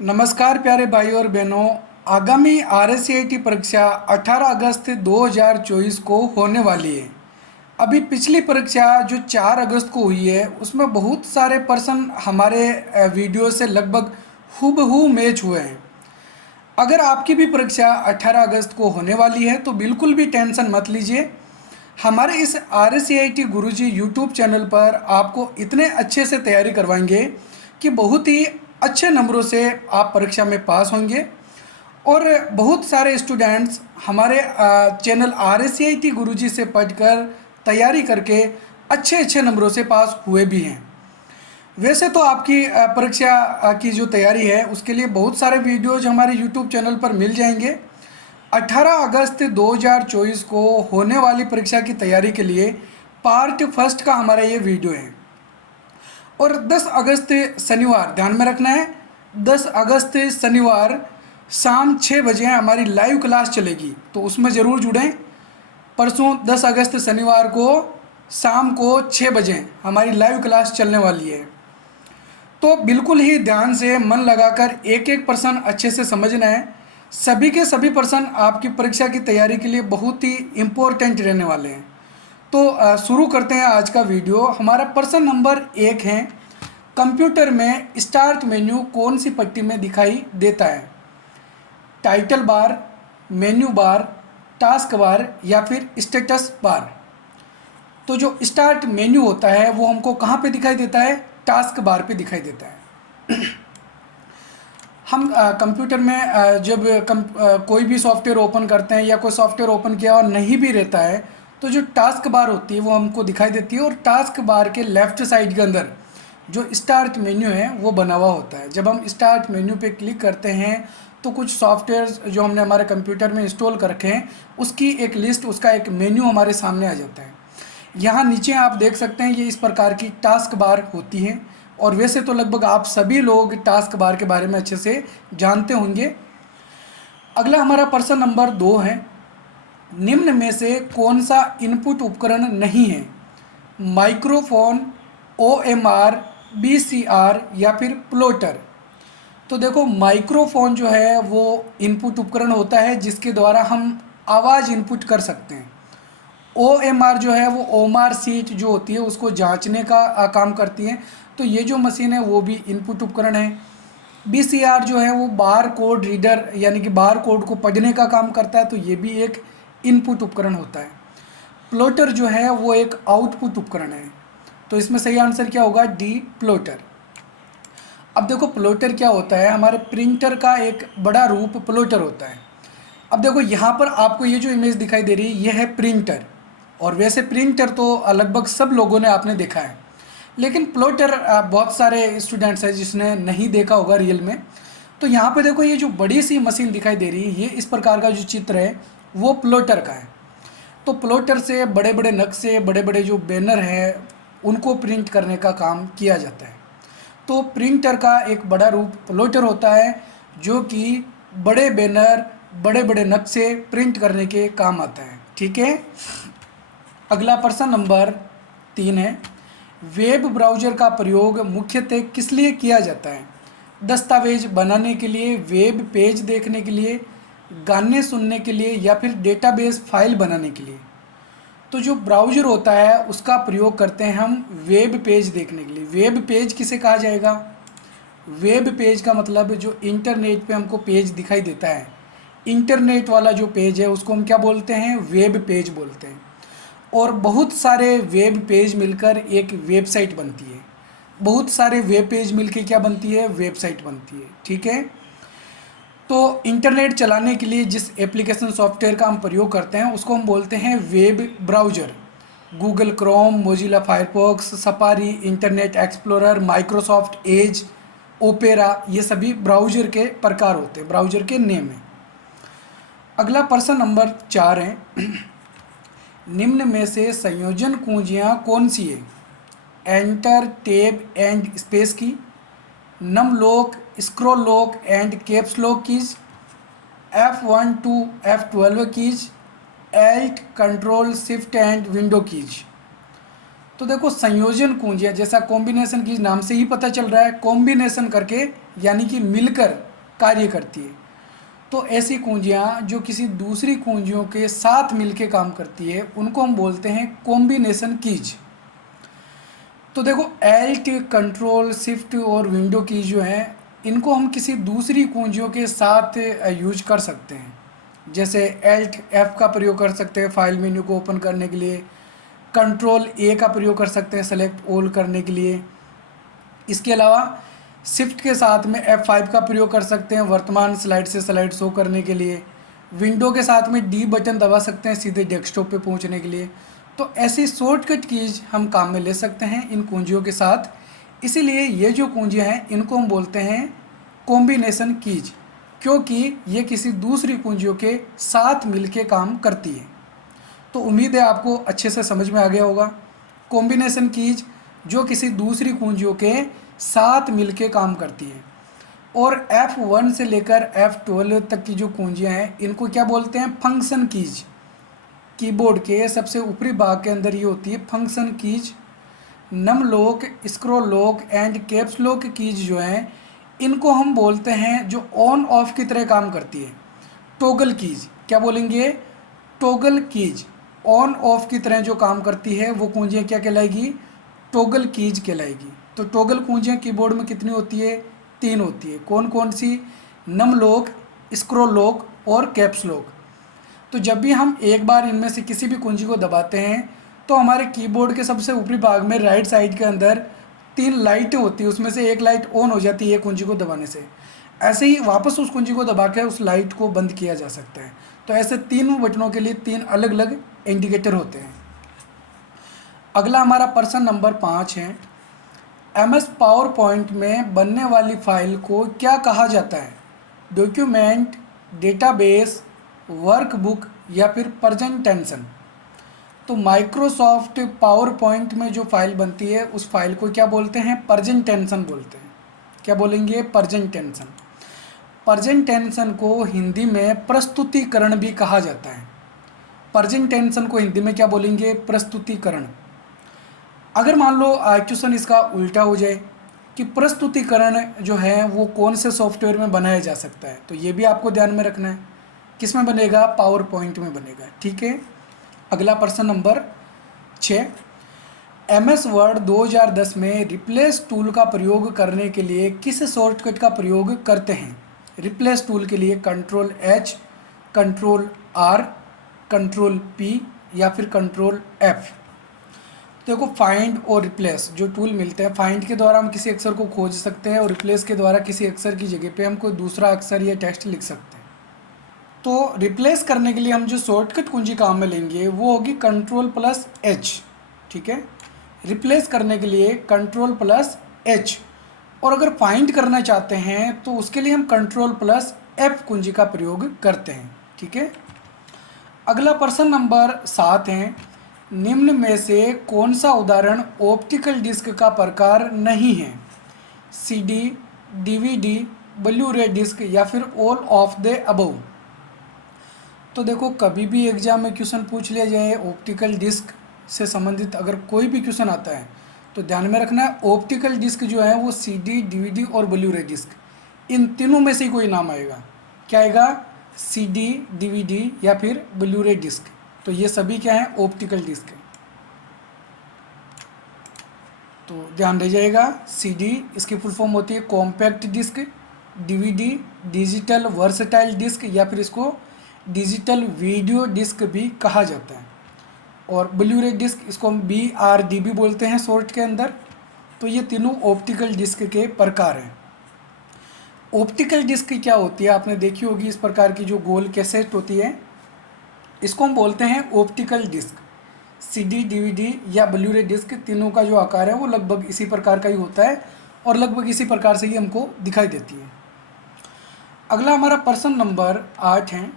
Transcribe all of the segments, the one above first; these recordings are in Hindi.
नमस्कार प्यारे भाई और बहनों। आगामी आरएससीआईटी परीक्षा 18 अगस्त 2024 को होने वाली है। अभी पिछली परीक्षा जो 4 अगस्त को हुई है उसमें बहुत सारे पर्सन हमारे वीडियो से लगभग हूबहू मैच हुए हैं। अगर आपकी भी परीक्षा 18 अगस्त को होने वाली है तो बिल्कुल भी टेंशन मत लीजिए। हमारे इस RSCIT गुरुजी यूट्यूब चैनल पर आपको इतने अच्छे से तैयारी करवाएंगे कि बहुत ही अच्छे नंबरों से आप परीक्षा में पास होंगे। और बहुत सारे स्टूडेंट्स हमारे चैनल RSCIT गुरुजी से पढ़कर तैयारी करके अच्छे अच्छे नंबरों से पास हुए भी हैं। वैसे तो आपकी परीक्षा की जो तैयारी है उसके लिए बहुत सारे वीडियोज हमारे यूट्यूब चैनल पर मिल जाएंगे। 18 अगस्त 2024 को होने वाली परीक्षा की तैयारी के लिए पार्ट फर्स्ट का हमारा ये वीडियो है। और 10 अगस्त शनिवार ध्यान में रखना है, 10 अगस्त शनिवार शाम 6 बजे हमारी लाइव क्लास चलेगी, तो उसमें ज़रूर जुड़ें। परसों 10 अगस्त शनिवार को शाम को 6 बजे हमारी लाइव क्लास चलने वाली है। तो बिल्कुल ही ध्यान से मन लगाकर एक एक प्रश्न अच्छे से समझना है। सभी के सभी प्रश्न आपकी परीक्षा की तैयारी के लिए बहुत ही इम्पोर्टेंट रहने वाले हैं। तो शुरू करते हैं आज का वीडियो। हमारा प्रश्न नंबर 1 है, कंप्यूटर में स्टार्ट मेन्यू कौन सी पट्टी में दिखाई देता है? Title bar, menu bar, task bar या फिर स्टेटस बार? तो जो स्टार्ट मेन्यू होता है वो हमको कहाँ पे दिखाई देता है? टास्क बार पे दिखाई देता है। हम कंप्यूटर में जब कोई भी सॉफ्टवेयर ओपन करते हैं या कोई सॉफ्टवेयर ओपन किया और नहीं भी रहता है तो जो टास्क बार होती है वो हमको दिखाई देती है। और टास्क बार के लेफ़्ट साइड के अंदर जो स्टार्ट मेन्यू है वो बना हुआ होता है। जब हम स्टार्ट मेन्यू पे क्लिक करते हैं तो कुछ सॉफ्टवेयर जो हमने हमारे कंप्यूटर में इंस्टॉल कर रखे हैं उसकी एक लिस्ट, उसका एक मेन्यू हमारे सामने आ जाता है। यहाँ नीचे आप देख सकते हैं ये इस प्रकार की टास्क बार होती हैं। और वैसे तो लगभग आप सभी लोग टास्क बार के बारे में अच्छे से जानते होंगे। अगला हमारा प्रश्न नंबर 2 है, निम्न में से कौन सा इनपुट उपकरण नहीं है? माइक्रोफोन, OMR, BCR या फिर प्लॉटर? तो देखो, माइक्रोफोन जो है वो इनपुट उपकरण होता है जिसके द्वारा हम आवाज़ इनपुट कर सकते हैं। OMR जो है वो ओमार सीट जो होती है उसको जांचने का काम करती है, तो ये जो मशीन है वो भी इनपुट उपकरण है। BCR जो है वो बार कोड रीडर यानी कि बार कोड को पढ़ने का काम करता है, तो ये भी एक इनपुट उपकरण होता है। प्लॉटर जो है वो एक आउटपुट उपकरण है, तो इसमें सही आंसर क्या होगा? D, plotter. अब देखो, प्लॉटर क्या होता है? हमारे प्रिंटर का एक बड़ा रूप प्लॉटर होता है। अब देखो यहाँ पर आपको ये जो इमेज दिखाई दे रही है ये है प्रिंटर। और वैसे प्रिंटर तो लगभग सब लोगों ने आपने देखा है, लेकिन प्लॉटर बहुत सारे स्टूडेंट्स हैं जिसने नहीं देखा होगा रियल में। तो यहाँ पे देखो ये जो बड़ी सी मशीन दिखाई दे रही है, ये इस प्रकार का जो चित्र है वो प्लॉटर का है। तो प्लॉटर से बड़े बड़े नक्शे, बड़े बड़े जो बैनर हैं उनको प्रिंट करने का काम किया जाता है। तो प्रिंटर का एक बड़ा रूप प्लॉटर होता है जो कि बड़े बैनर, बड़े बड़े नक्शे प्रिंट करने के काम आता है। ठीक है। अगला प्रश्न नंबर 3 है, वेब ब्राउज़र का प्रयोग मुख्यतः किस लिए किया जाता है? दस्तावेज बनाने के लिए, वेब पेज देखने के लिए, गाने सुनने के लिए या फिर डेटाबेस फाइल बनाने के लिए? तो जो ब्राउज़र होता है उसका प्रयोग करते हैं हम वेब पेज देखने के लिए। वेब पेज किसे कहा जाएगा? वेब पेज का मतलब जो इंटरनेट पे हमको पेज दिखाई देता है, इंटरनेट वाला जो पेज है उसको हम क्या बोलते हैं? वेब पेज बोलते हैं। और बहुत सारे वेब पेज मिलकर एक वेबसाइट बनती है। बहुत सारे वेब पेज मिलकर क्या बनती है? वेबसाइट बनती है। ठीक है। तो इंटरनेट चलाने के लिए जिस एप्लीकेशन सॉफ्टवेयर का हम प्रयोग करते हैं उसको हम बोलते हैं web browser. Google Chrome, Mozilla Firefox, safari, internet explorer, Microsoft Edge, opera, ये सभी ब्राउज़र के प्रकार होते हैं, ब्राउज़र के नेम है। अगला प्रश्न नंबर 4 है, निम्न में से संयोजन कुंजियाँ कौन सी है? Enter, tab and space key, num lock, scroll lock and caps lock keys, F1 to F12 keys, alt, control, shift and window keys? तो देखो, संयोजन कुंजियाँ जैसा कॉम्बिनेशन कीज नाम से ही पता चल रहा है, कॉम्बिनेशन करके यानी कि मिलकर कार्य करती है। तो ऐसी कुंजियाँ जो किसी दूसरी कुंजियों के साथ मिलकर काम करती है उनको हम बोलते हैं कॉम्बिनेशन कीज। तो देखो एल्ट, कंट्रोल, शिफ्ट और विंडो की जो हैं इनको हम किसी दूसरी कुंजियों के साथ यूज कर सकते हैं। जैसे एल्ट एफ का प्रयोग कर सकते हैं फाइल मेन्यू को ओपन करने के लिए, कंट्रोल ए का प्रयोग कर सकते हैं सेलेक्ट ऑल करने के लिए। इसके अलावा शिफ्ट के साथ में F5 का प्रयोग कर सकते हैं वर्तमान स्लाइड से स्लाइड शो करने के लिए। विंडो के साथ में डी बटन दबा सकते हैं सीधे डेस्कटॉप पे पहुंचने के लिए। तो ऐसी शॉर्टकट कीज हम काम में ले सकते हैं इन कुंजियों के साथ। इसीलिए ये जो कुंजियाँ हैं इनको हम बोलते हैं कॉम्बिनेशन कीज, क्योंकि ये किसी दूसरी कुंजियों के साथ मिलके काम करती है। तो उम्मीद है आपको अच्छे से समझ में आ गया होगा। कॉम्बिनेशन कीज जो किसी दूसरी कुंजियों के साथ मिलके काम करती है। और F1 से लेकर F12 तक की जो कुंजियाँ हैं इनको क्या बोलते हैं, फंक्शन कीज। कीबोर्ड के सबसे ऊपरी भाग के अंदर ये होती है function keys. Num lock, scroll lock and caps lock keys जो हैं इनको हम बोलते हैं जो ऑन ऑफ की तरह काम करती है, टॉगल कीज। क्या बोलेंगे, टॉगल कीज। ऑन ऑफ की तरह जो काम करती है वो कुंजियाँ क्या कहलाएगी, टॉगल कीज कहलाएगी। तो टॉगल कुंजियाँ कीबोर्ड में कितनी होती है, 3 होती है। कौन कौन सी, नम लॉक, स्क्रॉल लॉक और कैप्स लॉक। तो जब भी हम एक बार इनमें से किसी भी कुंजी को दबाते हैं तो हमारे कीबोर्ड के सबसे ऊपरी भाग में राइट साइड के अंदर 3 लाइटें होती है, उसमें से एक लाइट ऑन हो जाती है कुंजी को दबाने से। ऐसे ही वापस उस कुंजी को दबा के उस लाइट को बंद किया जा सकता है। तो ऐसे तीनों बटनों के लिए 3 अलग अलग इंडिकेटर होते हैं। अगला हमारा प्रश्न नंबर 5 है, MS पावर पॉइंट में बनने वाली फाइल को क्या कहा जाता है, डॉक्यूमेंट, डेटाबेस, वर्कबुक या फिर प्रेजेंटेशन। तो माइक्रोसॉफ्ट पावर पॉइंट में जो फाइल बनती है उस फाइल को क्या बोलते हैं, प्रेजेंटेशन बोलते हैं। क्या बोलेंगे, प्रेजेंटेशन। प्रेजेंटेशन को हिंदी में प्रस्तुतिकरण भी कहा जाता है। प्रेजेंटेशन को हिंदी में क्या बोलेंगे, प्रस्तुतिकरण। अगर मान लो क्वेश्चन इसका उल्टा हो जाए कि प्रस्तुतिकरण जो है वो कौन से सॉफ्टवेयर में बनाया जा सकता है, तो ये भी आपको ध्यान में रखना है। किस में बनेगा, पावर पॉइंट में बनेगा। ठीक है। अगला प्रश्न नंबर 6, MS वर्ड 2010 में रिप्लेस टूल का प्रयोग करने के लिए किस शॉर्टकट का प्रयोग करते हैं। रिप्लेस टूल के लिए control H, control R, control P या फिर कंट्रोल F। देखो फाइंड और रिप्लेस जो टूल मिलते हैं, फाइंड के द्वारा हम किसी अक्षर को खोज सकते हैं और रिप्लेस के द्वारा किसी अक्षर की जगह पे हम कोई दूसरा अक्षर या टेक्स्ट लिख सकते हैं। तो रिप्लेस करने के लिए हम जो शॉर्टकट कुंजी काम में लेंगे वो होगी Ctrl+H। ठीक है, रिप्लेस करने के लिए Ctrl+H। और अगर फाइंड करना चाहते हैं तो उसके लिए हम Ctrl+F कुंजी का प्रयोग करते हैं। ठीक है। अगला प्रश्न नंबर 7 है, निम्न में से कौन सा उदाहरण ऑप्टिकल डिस्क का प्रकार नहीं है, CD, DVD, ब्लू-रे डिस्क या फिर ऑल ऑफ द अबव। तो देखो कभी भी एग्जाम में क्वेश्चन पूछ लिया जाए ऑप्टिकल डिस्क से संबंधित अगर कोई भी क्वेश्चन आता है तो ध्यान में रखना है ऑप्टिकल डिस्क जो है वो CD, DVD और ब्लू-रे डिस्क, इन तीनों में से ही कोई नाम आएगा। क्या आएगा, CD, DVD या फिर ब्लू-रे डिस्क। तो ये सभी क्या है, ऑप्टिकल डिस्क है। तो ध्यान रह जाएगा, CD इसकी फुल फॉर्म होती है compact disc, DVD digital versatile disc या फिर इसको डिजिटल वीडियो डिस्क भी कहा जाता है। और ब्लू-रे डिस्क इसको हम BRDB बोलते हैं शॉर्ट के अंदर। तो ये तीनों ऑप्टिकल डिस्क के प्रकार हैं। ऑप्टिकल डिस्क क्या होती है, आपने देखी होगी इस प्रकार की जो गोल कैसेट होती है, इसको हम बोलते हैं ऑप्टिकल डिस्क। CD, DVD या ब्लू-रे डिस्क तीनों का जो आकार है वो लगभग इसी प्रकार का ही होता है और लगभग इसी प्रकार से ही हमको दिखाई देती है। अगला हमारा प्रश्न नंबर 8 है,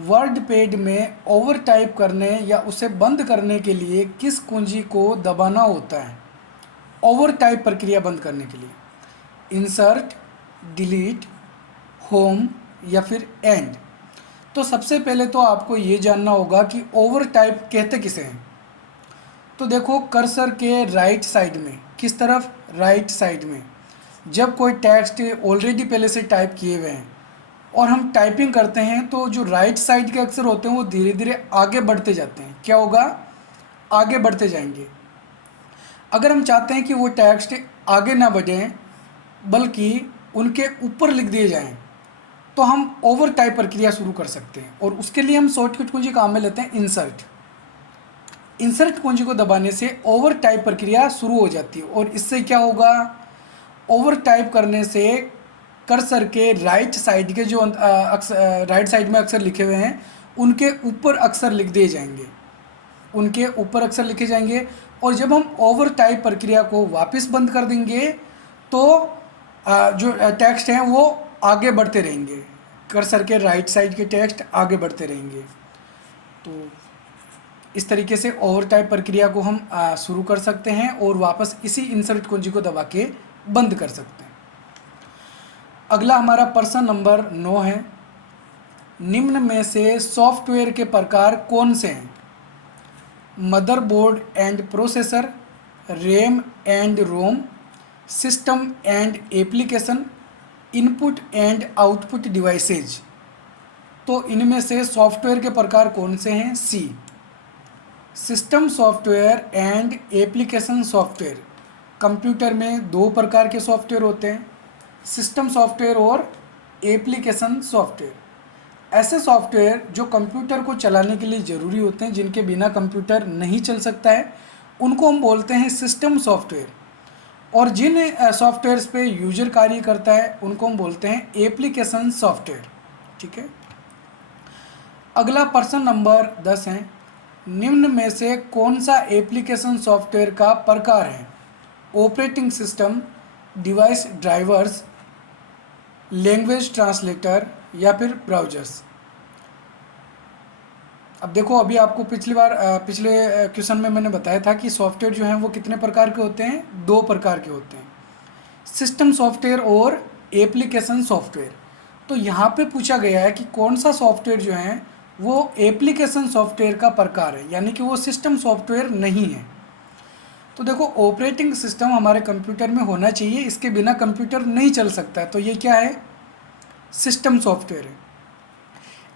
वर्ड पेड में ओवर टाइप करने या उसे बंद करने के लिए किस कुंजी को दबाना होता है, ओवर टाइप प्रक्रिया बंद करने के लिए, इंसर्ट, डिलीट, होम या फिर एंड। तो सबसे पहले तो आपको ये जानना होगा कि ओवर टाइप कहते किसे हैं। तो देखो कर्सर के राइट साइड में, किस तरफ, राइट साइड में जब कोई टेक्स्ट ऑलरेडी पहले से टाइप किए हुए हैं और हम टाइपिंग करते हैं तो जो राइट साइड के अक्षर होते हैं वो धीरे धीरे आगे बढ़ते जाते हैं। क्या होगा? आगे बढ़ते जाएंगे। अगर हम चाहते हैं कि वो टेक्स्ट आगे ना बढ़ें बल्कि उनके ऊपर लिख दिए जाएं, तो हम ओवर टाइप प्रक्रिया शुरू कर सकते हैं और उसके लिए हम शॉर्टकट कुंजी काम में लेते हैं इंसर्ट। इंसर्ट कुंजी को दबाने से ओवर टाइप प्रक्रिया शुरू हो जाती है और इससे क्या होगा? ओवर टाइप करने से कर्सर के राइट साइड के जो राइट साइड में अक्षर लिखे हुए हैं उनके ऊपर अक्षर लिख दिए जाएंगे, उनके ऊपर अक्षर लिखे जाएंगे। और जब हम ओवर टाइप प्रक्रिया को वापस बंद कर देंगे तो जो टेक्स्ट हैं वो आगे बढ़ते रहेंगे, कर्सर के राइट साइड के टेक्स्ट आगे बढ़ते रहेंगे। तो इस तरीके से ओवर टाइप प्रक्रिया को हम शुरू कर सकते हैं और वापस इसी इंसर्ट कुंजी को दबा के बंद कर सकते हैं। अगला हमारा प्रश्न नंबर 9 है, निम्न में से सॉफ्टवेयर के प्रकार कौन से हैं? Motherboard and processor, RAM and ROM, system and application, input and output devices. तो इनमें से सॉफ्टवेयर के प्रकार कौन से हैं? C, system software and application software. Computer में दो प्रकार के सॉफ्टवेयर होते हैं, सिस्टम सॉफ्टवेयर और एप्लीकेशन सॉफ्टवेयर। ऐसे सॉफ्टवेयर जो कंप्यूटर को चलाने के लिए ज़रूरी होते हैं, जिनके बिना कंप्यूटर नहीं चल सकता है, उनको हम बोलते हैं सिस्टम सॉफ्टवेयर। और जिन सॉफ्टवेयर्स पे यूजर कार्य करता है उनको हम बोलते हैं एप्लीकेशन सॉफ्टवेयर। ठीक है। अगला प्रश्न नंबर 10 है, निम्न में से कौन सा एप्लीकेशन सॉफ्टवेयर का प्रकार है? Operating system, device drivers, language translator या फिर ब्राउजर्स। अब देखो, अभी आपको पिछले क्वेश्चन में मैंने बताया था कि सॉफ्टवेयर जो हैं वो कितने प्रकार के होते हैं? दो प्रकार के होते हैं, सिस्टम सॉफ्टवेयर और एप्लीकेशन सॉफ्टवेयर। तो यहाँ पे पूछा गया है कि कौन सा सॉफ्टवेयर जो है वो एप्लीकेशन सॉफ्टवेयर का प्रकार है, यानी कि वो सिस्टम सॉफ्टवेयर नहीं है। तो देखो, ऑपरेटिंग सिस्टम हमारे कंप्यूटर में होना चाहिए, इसके बिना कंप्यूटर नहीं चल सकता है, तो ये क्या है? सिस्टम सॉफ्टवेयर है।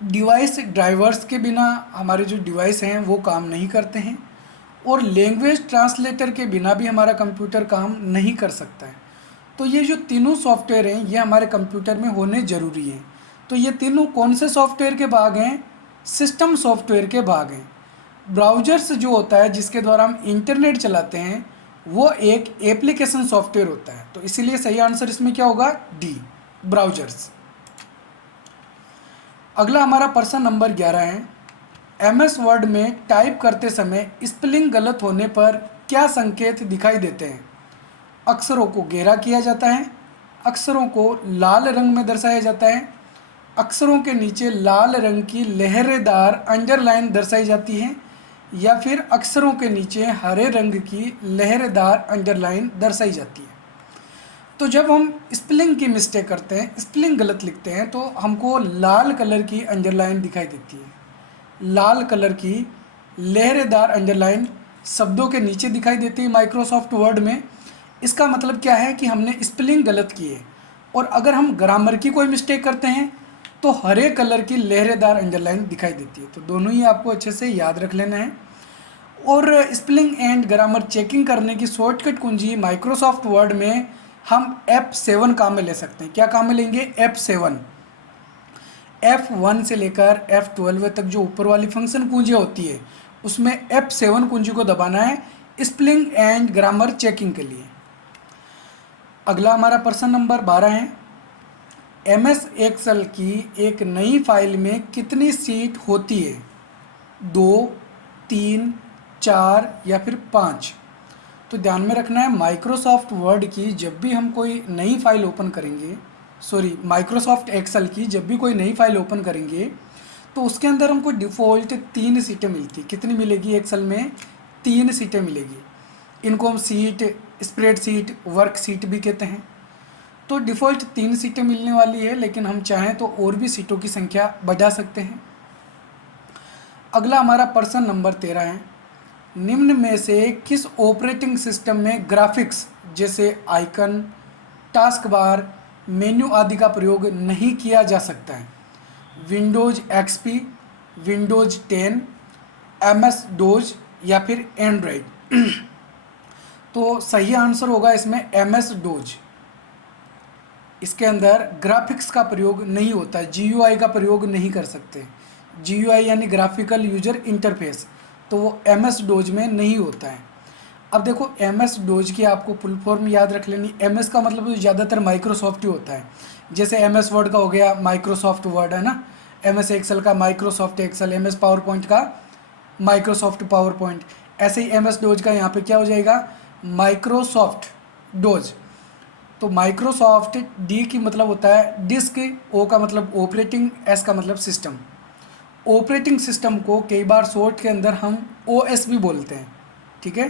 डिवाइस ड्राइवर्स के बिना हमारे जो डिवाइस हैं वो काम नहीं करते हैं, और लैंग्वेज ट्रांसलेटर के बिना भी हमारा कंप्यूटर काम नहीं कर सकता है। तो ये जो तीनों सॉफ्टवेयर हैं ये हमारे कंप्यूटर में होने ज़रूरी हैं। तो ये तीनों कौन से सॉफ्टवेयर के भाग हैं? सिस्टम सॉफ्टवेयर के भाग हैं। ब्राउजर्स जो होता है जिसके द्वारा हम इंटरनेट चलाते हैं वो एक एप्लीकेशन सॉफ्टवेयर होता है। तो इसीलिए सही आंसर इसमें क्या होगा? D, browsers. अगला हमारा प्रश्न नंबर 11 है, एमएस वर्ड में टाइप करते समय स्पेलिंग गलत होने पर क्या संकेत दिखाई देते हैं? अक्षरों को गहरा किया जाता है, अक्षरों को लाल रंग में दर्शाया जाता है, अक्षरों के नीचे लाल रंग की लहरेदार अंडरलाइन दर्शाई जाती है, या फिर अक्षरों के नीचे हरे रंग की लहरेदार अंडरलाइन दर्शाई जाती है। तो जब हम स्पेलिंग की मिस्टेक करते हैं, स्पेलिंग गलत लिखते हैं, तो हमको लाल कलर की अंडरलाइन दिखाई देती है। लाल कलर की लहरेदार अंडरलाइन शब्दों के नीचे दिखाई देती है माइक्रोसॉफ्ट वर्ड में। इसका मतलब क्या है कि हमने स्पेलिंग गलत की है। और अगर हम ग्रामर की कोई मिस्टेक करते हैं तो हरे कलर की लहरेदार अंडरलाइन दिखाई देती है। तो दोनों ही आपको अच्छे से याद रख लेना है। और स्पेलिंग एंड ग्रामर चेकिंग करने की शॉर्टकट कुंजी माइक्रोसॉफ्ट वर्ड में हम F7 काम में ले सकते हैं। क्या काम में लेंगे? F7। F1 से लेकर F12 तक जो ऊपर वाली फंक्शन कुंजी होती है उसमें F7 कुंजी को दबाना है स्पेलिंग एंड ग्रामर चेकिंग के लिए। अगला हमारा प्रश्न नंबर 12 है, MS एक्सेल की एक नई फाइल में कितनी सीट होती है? 2, 3, 4 या फिर 5? तो ध्यान में रखना है, माइक्रोसॉफ्ट वर्ड की जब भी हम कोई नई फाइल ओपन करेंगे, माइक्रोसॉफ्ट एक्सेल की जब भी कोई नई फाइल ओपन करेंगे तो उसके अंदर हमको डिफ़ॉल्ट 3 सीटें मिलती। कितनी मिलेगी? एक्सेल में 3 सीटें मिलेगी। इनको हम seat, spread seat, work seat भी कहते हैं। तो डिफ़ॉल्ट 3 सीटें मिलने वाली है, लेकिन हम चाहें तो और भी सीटों की संख्या बढ़ा सकते हैं। अगला हमारा प्रश्न नंबर 13 है, निम्न में से किस ऑपरेटिंग सिस्टम में ग्राफिक्स जैसे आइकन, टास्क बार, मेन्यू आदि का प्रयोग नहीं किया जा सकता है। Windows XP, Windows 10, MS dose या फिर एंड्रॉयड। तो सही आंसर होगा इसमें MS डोज। इसके अंदर ग्राफिक्स का प्रयोग नहीं होता है, GUI का प्रयोग नहीं कर सकते। GUI यानी ग्राफिकल यूजर इंटरफेस, तो वो MS डोज में नहीं होता है। अब देखो MS डोज की आपको फुल फॉर्म याद रख लेनी। MS का मतलब तो ज़्यादातर माइक्रोसॉफ्ट ही होता है। जैसे MS वर्ड का हो गया माइक्रोसॉफ्ट वर्ड, है ना। MS एक्सेल का Microsoft Excel, MS PowerPoint का माइक्रोसॉफ्ट पावर पॉइंट। ऐसे ही MS डोज का यहाँ पे क्या हो जाएगा, माइक्रोसॉफ्ट डोज। तो माइक्रोसॉफ्ट, डी की मतलब होता है डिस्क, ओ का मतलब ऑपरेटिंग, एस का मतलब सिस्टम। ऑपरेटिंग सिस्टम को कई बार शॉर्ट के अंदर हम OS भी बोलते हैं, ठीक है।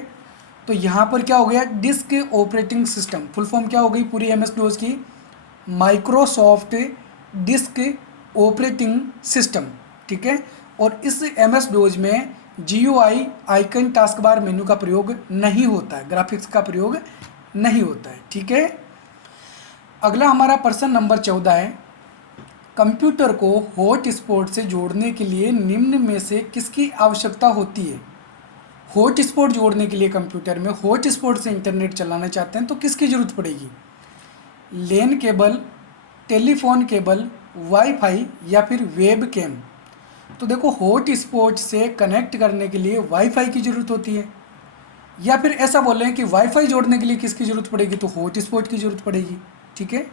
तो यहाँ पर क्या हो गया, disk operating system, full form क्या हो गई पूरी MS डोज की, माइक्रोसॉफ्ट डिस्क ऑपरेटिंग सिस्टम, ठीक है। और इस MS डोज में GUI icon, task bar, menu का प्रयोग नहीं होता है, ग्राफिक्स का प्रयोग नहीं होता है, ठीक है। अगला हमारा प्रश्न नंबर 14 है, कंप्यूटर को हॉटस्पॉट से जोड़ने के लिए निम्न में से किसकी आवश्यकता होती है। हॉटस्पॉट जोड़ने के लिए कंप्यूटर में हॉटस्पॉट से इंटरनेट चलाना चाहते हैं तो किसकी ज़रूरत पड़ेगी, LAN cable, telephone cable, wifi या फिर वेब कैम। तो देखो हॉटस्पॉट से कनेक्ट करने के लिए वाईफाई की ज़रूरत होती है, या फिर ऐसा बोल रहे हैं कि वाईफाई जोड़ने के लिए किसकी ज़रूरत पड़ेगी, तो हॉटस्पॉट की ज़रूरत पड़ेगी, ठीक है।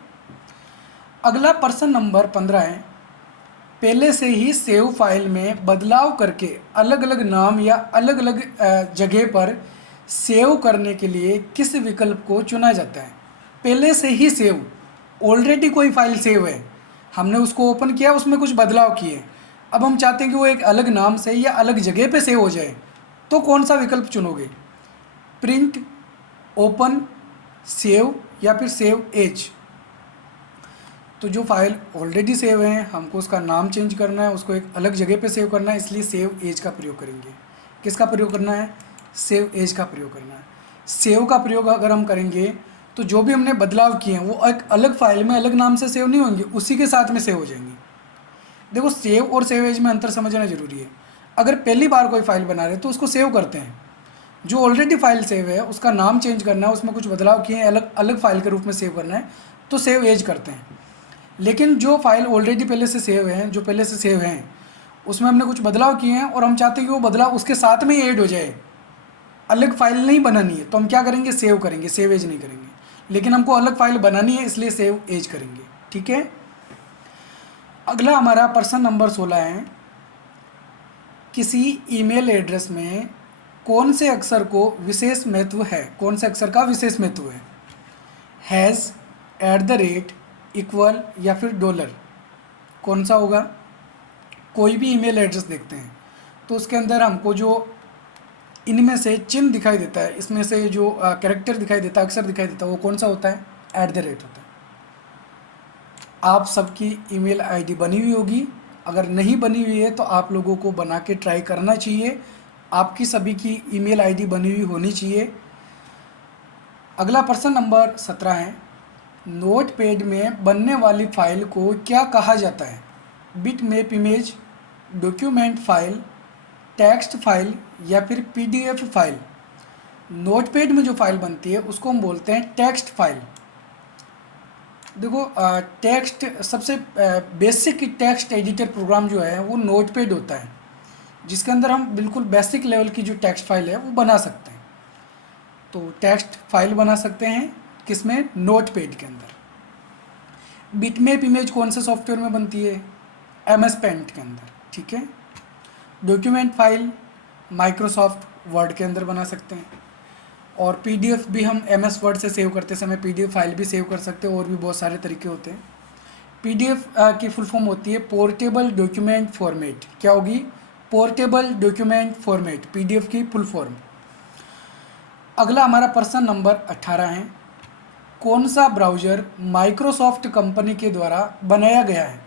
अगला प्रश्न नंबर 15 है, पहले से ही सेव फाइल में बदलाव करके अलग अलग नाम या अलग अलग जगह पर सेव करने के लिए किस विकल्प को चुना जाता है। पहले से ही सेव, ऑलरेडी कोई फाइल सेव है, हमने उसको ओपन किया, उसमें कुछ बदलाव किए, अब हम चाहते हैं कि वो एक अलग नाम से या अलग जगह पे सेव हो जाए, तो कौन सा विकल्प चुनोगे, प्रिंट, ओपन, सेव या फिर सेव एज। तो जो फाइल ऑलरेडी सेव है, हमको उसका नाम चेंज करना है, उसको एक अलग जगह पे सेव करना है, इसलिए सेव एज का प्रयोग करेंगे। किसका प्रयोग करना है, सेव एज का प्रयोग करना है। सेव का प्रयोग अगर हम करेंगे तो जो भी हमने बदलाव किए हैं वो एक अलग फाइल में अलग नाम से सेव नहीं होंगे, उसी के साथ में सेव हो जाएंगे। देखो सेव और सेव एज में अंतर समझना जरूरी है। अगर पहली बार कोई फाइल बना रहे तो उसको सेव करते हैं, जो ऑलरेडी फाइल सेव है उसका नाम चेंज करना है, उसमें कुछ बदलाव किए हैं, अलग अलग फाइल के रूप में सेव करना है, तो सेव एज करते हैं। लेकिन जो फाइल ऑलरेडी पहले से सेव है, जो पहले से सेव हैं, उसमें हमने कुछ बदलाव किए हैं और हम चाहते हैं कि वो बदलाव उसके साथ में ही ऐड हो जाए, अलग फाइल नहीं बनानी है, तो हम क्या करेंगे, सेव करेंगे, सेव एज नहीं करेंगे। लेकिन हमको अलग फाइल बनानी है इसलिए सेव एज करेंगे, ठीक है। अगला हमारा प्रश्न नंबर 16 है, किसी ईमेल एड्रेस में कौन से अक्षर को विशेष महत्व है, कौन से अक्षर का विशेष महत्व है, हैज़, @ इक्वल या फिर $। कौन सा होगा, कोई भी ईमेल एड्रेस देखते हैं तो उसके अंदर हमको जो इनमें से चिन्ह दिखाई देता है, इसमें से जो कैरेक्टर दिखाई देता है, अक्षर दिखाई देता है, वो कौन सा होता है, @ होता है। आप सबकी ईमेल आईडी बनी हुई होगी, अगर नहीं बनी हुई है तो आप लोगों को बना के ट्राई करना चाहिए, आपकी सभी की ईमेल आईडी बनी हुई होनी चाहिए। अगला प्रश्न नंबर 17 है, नोटपैड में बनने वाली फाइल को क्या कहा जाता है, bitmap image, document file, text file या फिर PDF फाइल। नोटपैड में जो फाइल बनती है उसको हम बोलते हैं टेक्स्ट फाइल। देखो टेक्स्ट सबसे बेसिक टेक्स्ट एडिटर प्रोग्राम जो है वो नोटपैड होता है, जिसके अंदर हम बिल्कुल बेसिक लेवल की जो टेक्स्ट फाइल है वो बना सकते हैं। तो टेक्स्ट फाइल बना सकते हैं किसमें, नोटपैड के अंदर। बिटमैप इमेज कौन से सॉफ्टवेयर में बनती है, MS पेंट के अंदर, ठीक है। डॉक्यूमेंट फाइल माइक्रोसॉफ्ट वर्ड के अंदर बना सकते हैं, और PDF भी हम MS वर्ड से सेव करते समय PDF फाइल भी सेव कर सकते हैं, और भी बहुत सारे तरीके होते हैं। PDF की फुल फॉर्म होती है पोर्टेबल डॉक्यूमेंट फॉर्मेट। क्या होगी, पोर्टेबल डॉक्यूमेंट फॉर्मेट, PDF की फुल फॉर्म। अगला हमारा प्रश्न नंबर 18 है, कौन सा ब्राउज़र माइक्रोसॉफ्ट कंपनी के द्वारा बनाया गया है,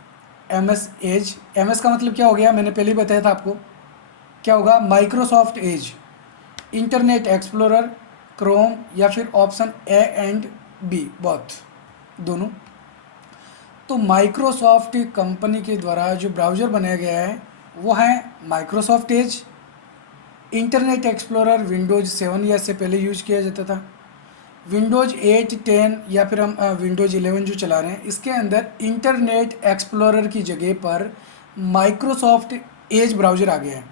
MS एज। MS का मतलब क्या हो गया, मैंने पहले ही बताया था आपको, क्या होगा, Microsoft Edge, internet explorer, Chrome या फिर option A and B both. दोनों। तो माइक्रोसॉफ्ट कंपनी के द्वारा जो ब्राउज़र बनाया गया है वो है Microsoft Edge. Internet explorer Windows 7 या इससे पहले यूज किया जाता था। विंडोज़ 8, 10 या फिर हम विंडोज़ 11 जो चला रहे हैं, इसके अंदर इंटरनेट एक्सप्लोरर की जगह पर माइक्रोसॉफ्ट एज ब्राउज़र आ गया है।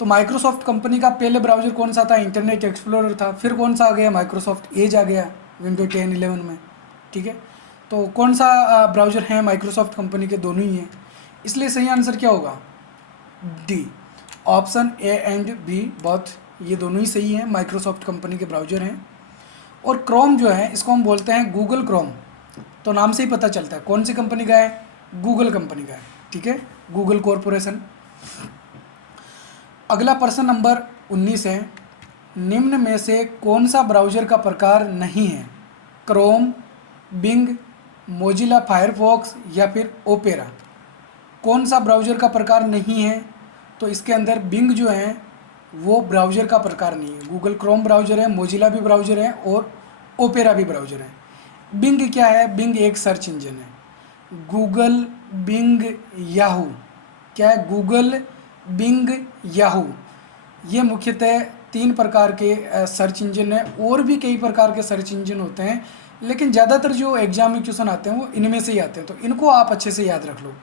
तो माइक्रोसॉफ्ट कंपनी का पहले ब्राउज़र कौन सा था? इंटरनेट एक्सप्लोरर था। फिर कौन सा आ गया? माइक्रोसॉफ्ट एज आ गया विंडो 10, 11 में। ठीक है, तो कौन सा ब्राउज़र है माइक्रोसॉफ्ट कंपनी के? दोनों ही हैं। इसलिए सही आंसर क्या होगा? D, option A and B both, ये दोनों ही सही हैं, माइक्रोसॉफ्ट कंपनी के ब्राउज़र हैं। और क्रोम जो है इसको हम बोलते हैं गूगल क्रोम। तो नाम से ही पता चलता है कौन सी कंपनी का है? गूगल कंपनी का है। ठीक है, गूगल कॉरपोरेशन। अगला प्रश्न नंबर 19 है, निम्न में से कौन सा ब्राउज़र का प्रकार नहीं है? क्रोम, बिंग, मोजिला फायरफॉक्स या फिर ओपेरा। कौन सा ब्राउज़र का प्रकार नहीं है? तो इसके अंदर बिंग जो है वो ब्राउज़र का प्रकार नहीं है। गूगल क्रोम ब्राउज़र है, मोजिला भी ब्राउज़र है और ओपेरा भी ब्राउज़र है। बिंग क्या है? बिंग एक सर्च इंजन है। Google, Bing, Yahoo. क्या है? गूगल, बिंग, याहू, ये मुख्यतः 3 प्रकार के सर्च इंजन है। और भी कई प्रकार के सर्च इंजन होते हैं, लेकिन ज़्यादातर जो एग्जाम में क्वेश्चन आते हैं वो इनमें से ही आते हैं। तो इनको आप अच्छे से याद रख लो।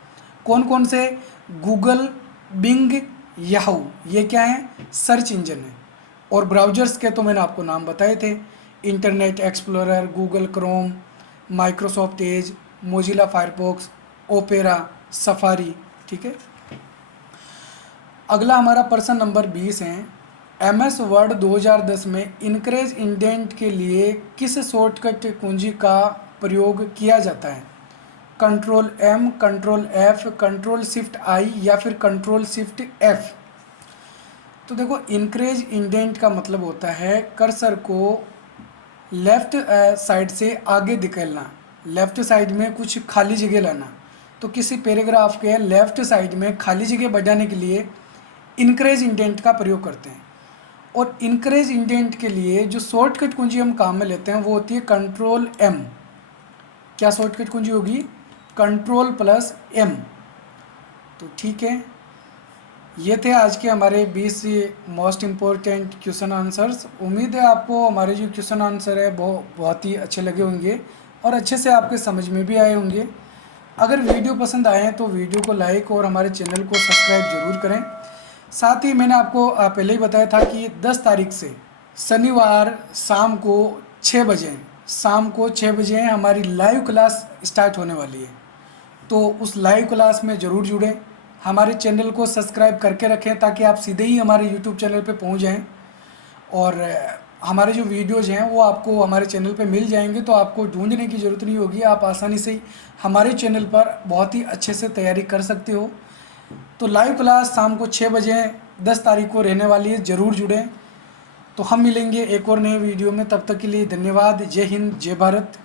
कौन कौन से? गूगल, बिंग, याहू, ये क्या है? सर्च इंजन है। और ब्राउज़र्स के तो मैंने आपको नाम बताए थे, internet explorer, Google Chrome, Microsoft Edge, Mozilla Firefox, opera, safari. ठीक है, अगला हमारा प्रश्न नंबर 20 है, MS वर्ड 2010 में इंक्रीज इंडेंट के लिए किस शॉर्टकट कुंजी का प्रयोग किया जाता है? Control M, control F, control shift I या फिर कंट्रोल शिफ्ट F। तो देखो, इंक्रीज इंडेंट का मतलब होता है कर्सर को लेफ़्ट साइड से आगे धकेलना, लेफ़्ट साइड में कुछ खाली जगह लाना। तो किसी पैराग्राफ के लेफ़्ट साइड में खाली जगह बढ़ाने के लिए इंक्रीज इंडेंट का प्रयोग करते हैं। और इंक्रीज इंडेंट के लिए जो शॉर्टकट कुंजी हम काम में लेते हैं वो होती है कंट्रोल M। क्या शॉर्टकट कुंजी होगी? Control plus M। तो ठीक है, ये थे आज के हमारे 20 मोस्ट इम्पोर्टेंट क्वेश्चन आंसर्स। उम्मीद है आपको हमारे जो क्वेश्चन आंसर है बहुत ही अच्छे लगे होंगे और अच्छे से आपके समझ में भी आए होंगे। अगर वीडियो पसंद आए तो वीडियो को लाइक और हमारे चैनल को सब्सक्राइब ज़रूर करें। साथ ही मैंने आपको पहले ही बताया था कि 10 तारीख से शनिवार शाम को 6 बजे हमारी लाइव क्लास स्टार्ट होने वाली है। तो उस लाइव क्लास में ज़रूर जुड़ें, हमारे चैनल को सब्सक्राइब करके रखें ताकि आप सीधे ही हमारे यूट्यूब चैनल पे पहुंच जाएं और हमारे जो वीडियोज़ हैं वो आपको हमारे चैनल पे मिल जाएंगे। तो आपको ढूंढने की ज़रूरत नहीं होगी, आप आसानी से ही हमारे चैनल पर बहुत ही अच्छे से तैयारी कर सकते हो। तो लाइव क्लास शाम को 6 बजे 10 तारीख को रहने वाली है, ज़रूर जुड़ें। तो हम मिलेंगे एक और नए वीडियो में, तब तक के लिए धन्यवाद। जय हिंद, जय भारत।